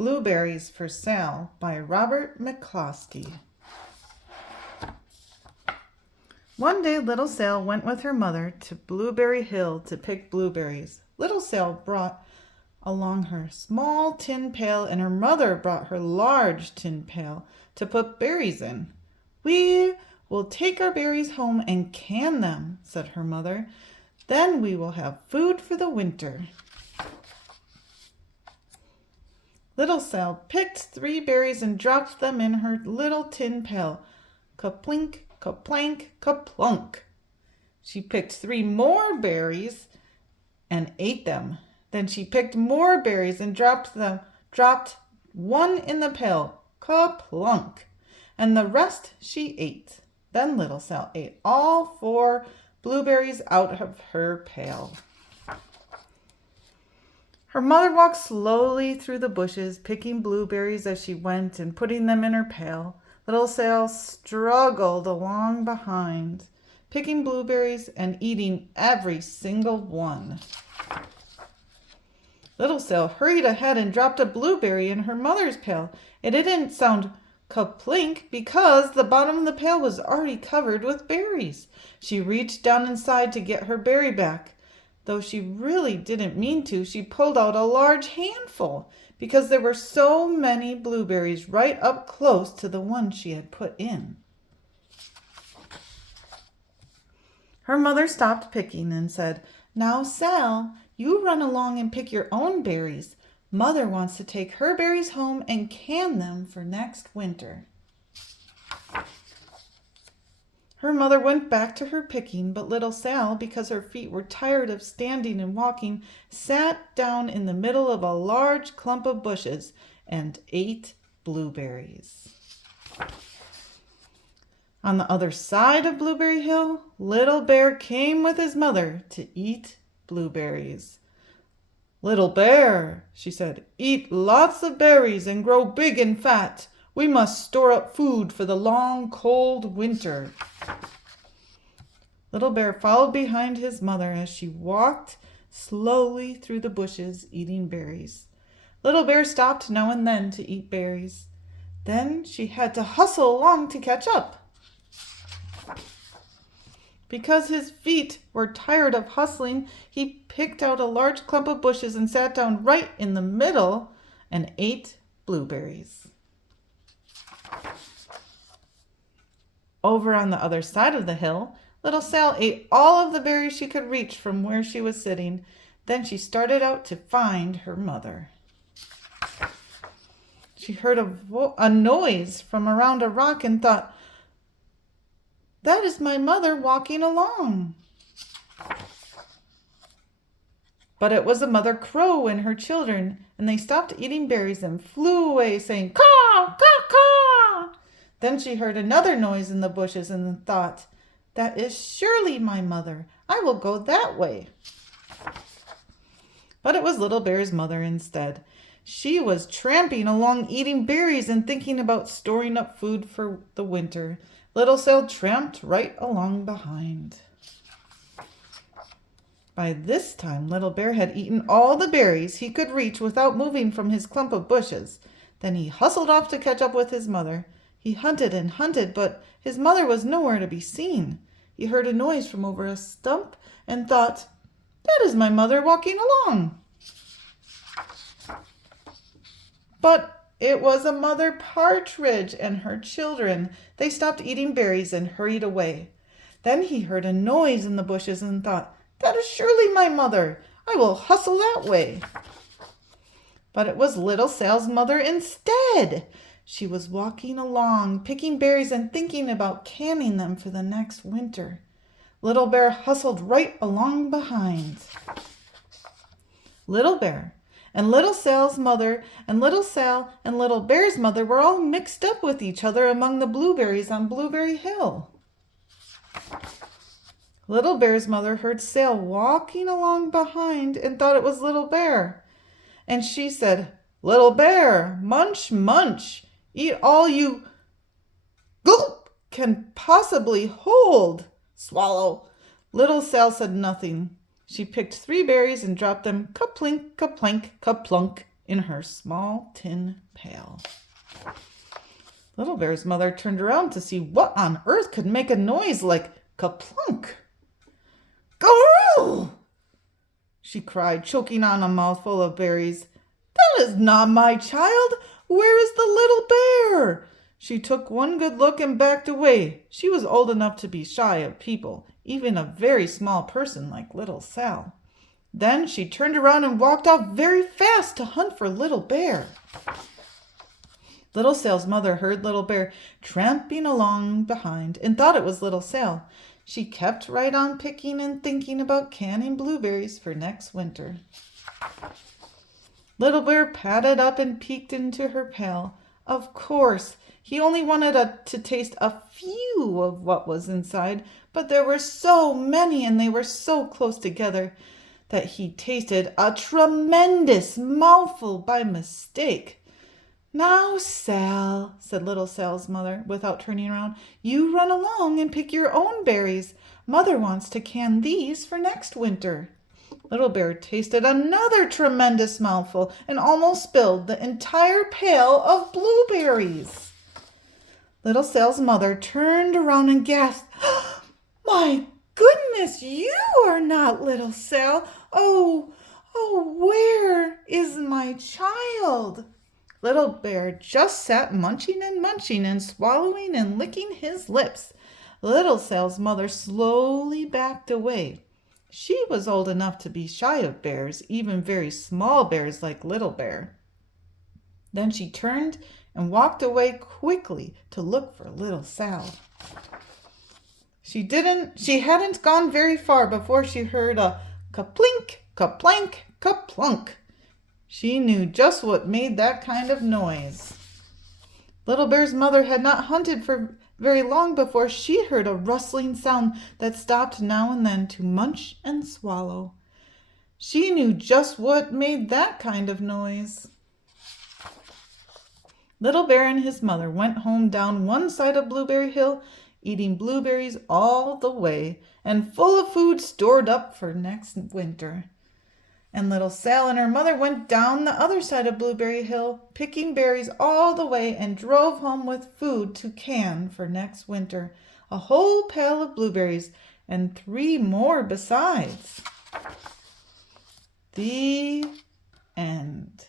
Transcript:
Blueberries for Sale by Robert McCloskey. One day Little Sail went with her mother to Blueberry Hill to pick blueberries. Little Sail brought along her small tin pail, and her mother brought her large tin pail to put berries in. "We will take our berries home and can them," said her mother. "Then we will have food for the winter." Little Sail picked 3 berries and dropped them in her little tin pail. Ka-plink, ka-plank, ka-plunk. She picked 3 more berries and ate them. Then she picked more berries and dropped one in the pail. Ka-plunk. And the rest she ate. Then Little Sail ate all 4 blueberries out of her pail. Her mother walked slowly through the bushes, picking blueberries as she went and putting them in her pail. Little Sail struggled along behind, picking blueberries and eating every single one. Little Sail hurried ahead and dropped a blueberry in her mother's pail. It didn't sound ka-plink because the bottom of the pail was already covered with berries. She reached down inside to get her berry back. Though she really didn't mean to, she pulled out a large handful because there were so many blueberries right up close to the one she had put in. Her mother stopped picking and said, "Now, Sail, you run along and pick your own berries. Mother wants to take her berries home and can them for next winter." Her mother went back to her picking, but Little Sail, because her feet were tired of standing and walking, sat down in the middle of a large clump of bushes and ate blueberries. On the other side of Blueberry Hill, Little Bear came with his mother to eat blueberries. "Little Bear," she said, "eat lots of berries and grow big and fat. We must store up food for the long, cold winter." Little Bear followed behind his mother as she walked slowly through the bushes, eating berries. Little Bear stopped now and then to eat berries. Then she had to hustle along to catch up. Because his feet were tired of hustling, he picked out a large clump of bushes and sat down right in the middle and ate blueberries. Over on the other side of the hill, Little Sail ate all of the berries she could reach from where she was sitting. Then she started out to find her mother. She heard a noise from around a rock and thought, "That is my mother walking along." But it was a mother crow and her children, and they stopped eating berries and flew away, saying, "Caw, caw, caw." Then she heard another noise in the bushes and thought, "That is surely my mother. I will go that way." But it was Little Bear's mother instead. She was tramping along eating berries and thinking about storing up food for the winter. Little Sail tramped right along behind. By this time, Little Bear had eaten all the berries he could reach without moving from his clump of bushes. Then he hustled off to catch up with his mother. He hunted and hunted, but his mother was nowhere to be seen. He heard a noise from over a stump and thought, "That is my mother walking along." But it was a mother partridge and her children. They stopped eating berries and hurried away. Then he heard a noise in the bushes and thought, "That is surely my mother. I will hustle that way." But it was Little Sail's mother instead. She was walking along, picking berries and thinking about canning them for the next winter. Little Bear hustled right along behind. Little Bear and Little Sail's mother and Little Sail and Little Bear's mother were all mixed up with each other among the blueberries on Blueberry Hill. Little Bear's mother heard Sail walking along behind and thought it was Little Bear. And she said, "Little Bear, munch, munch. Eat all you gulp can possibly hold. Swallow." Little Sail said nothing. She picked 3 berries and dropped them ka-plink, ka-plank, ka-plunk in her small tin pail. Little Bear's mother turned around to see what on earth could make a noise like kaplunk. "Goo!" she cried, choking on a mouthful of berries. "That is not my child. Where is the little bear?" She took one good look and backed away. She was old enough to be shy of people, even a very small person like little Sal. Then she turned around and walked off very fast to hunt for little bear. Little Sal's mother heard little bear tramping along behind and thought it was little Sal. She kept right on picking and thinking about canning blueberries for next winter. Little Bear padded up and peeked into her pail. Of course, he only wanted to taste a few of what was inside, but there were so many and they were so close together that he tasted a tremendous mouthful by mistake. "Now, Sal," said little Sal's mother without turning around, "you run along and pick your own berries. Mother wants to can these for next winter." Little Bear tasted another tremendous mouthful and almost spilled the entire pail of blueberries. Little Sal's mother turned around and gasped, "My goodness, you are not little Sal. Oh, where is my child?" Little Bear just sat munching and swallowing and licking his lips. Little Sal's mother slowly backed away. She was old enough to be shy of bears, even very small bears like Little Bear. Then she turned and walked away quickly to look for little Sal. She hadn't gone very far before she heard a kaplink, kaplank, kaplunk. She knew just what made that kind of noise. Little Bear's mother had not hunted for very long before she heard a rustling sound that stopped now and then to munch and swallow. She knew just what made that kind of noise. Little Bear and his mother went home down one side of Blueberry Hill, eating blueberries all the way and full of food stored up for next winter. And little Sal and her mother went down the other side of Blueberry Hill, picking berries all the way and drove home with food to can for next winter. A whole pail of blueberries and 3 more besides. The end.